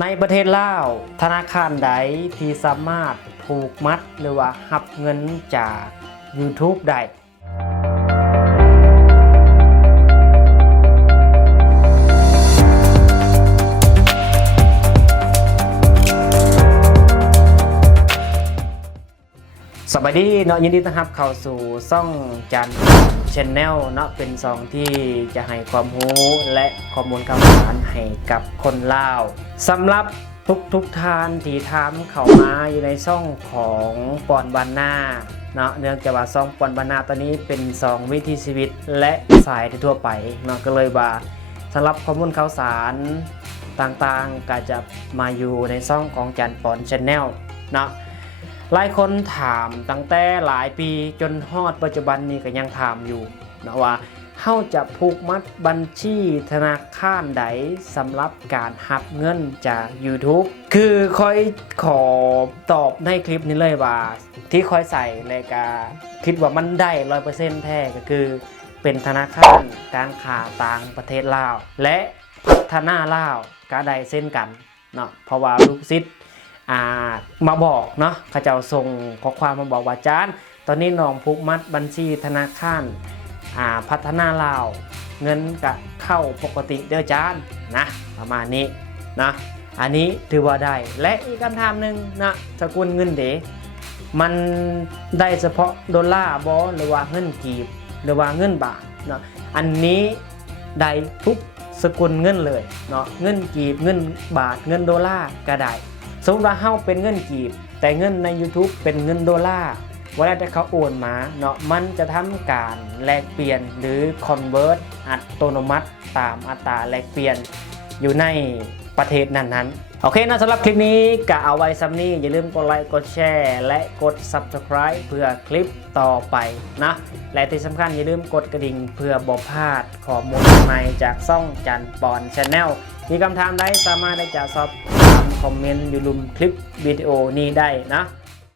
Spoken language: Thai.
ในประเทศลาว ธนาคารใดที่สามารถผูกมัดหรือว่าหับเงินจาก YouTube ได้ สวัสดีเนาะยินดีต้อนรับเข้าสู่ซ่องจันชแนลเนาะเป็นซองที่จะให้ความรู้และข้อมูลข่าวสารให้กับคนลาวสำหรับทุกทุกทานที่ทามเข้ามาอยู่ในซ่องของปอนบานนาเนาะเนื่องจากว่าซ่องปอนบานนาตอนนี้เป็นซองวิถีชีวิตและสายทั่วไปเนาะก็เลยว่าสำหรับข้อมูลข่าวสารต่างๆก็จะมาอยู่ในซ่องของจันปอนชแนลเนาะ หลายคนถามตั้งแต่หลายปีจนฮอดปัจจุบันนี้ก็ยังถามอยู่นะว่าเฮาจะผูกมัดบัญชีธนาคารใดสำหรับการหับเงินจาก YouTube คือคอยขอตอบในคลิปนี้เลยว่า ที่คอยใส่เลยการคิดว่ามันได้ร้อยเปอร์เซ็นต์แท้ก็คือเป็นธนาคารการค้าต่างประเทศลาว และพัฒนาลาวก็ได้เส้นกันเนาะเพราะว่าลูกศิษย์ อ่ามาบอกเนาะเขาเจ้าส่งข้อความมาบอกว่าจานตอนนี้น้องผูกมัดบัญชีธนาคารอ่าพัฒนาลาวเงินกะเข้าปกติเด้อจานนะประมาณนี้นะอันนี้ถือว่าได้และอีกคำถามหนึ่งนะสกุลเงินเดมันได้เฉพาะดอลลาร์บอหรือว่าเงินกีบ หรือว่าเงินบาทเนาะอันนี้ได้ทุกสกุลเงินเลยเนาะเงินกีบเงินบาทเงินดอลลาร์ก็ได้ สมมติว่าเฮาเป็นเงินกีบ แต่เงินใน YouTube เป็นเงินดอลลาร์เวลาที่เขาโอนมาเนาะมันจะทำการแลกเปลี่ยนหรือ convert อัตโนมัติตามอัตราแลกเปลี่ยนอยู่ในประเทศนั้นๆ โอเคนะสำหรับคลิปนี้กะเอาไว้ซ้ำนี้อย่าลืมกดไลค์กดแชร์และกด Subscribe เพื่อคลิปต่อไปนะ และที่สำคัญอย่าลืมกดกระดิ่งเพื่อบอกพลาดข้อมูลใหม่จากซ่องจันปอนชาแนลมีคำถามใดสามารถได้จะสอบถาม คอมเมนต์อยู่ลุมคลิปวิดีโอนี้ได้นะ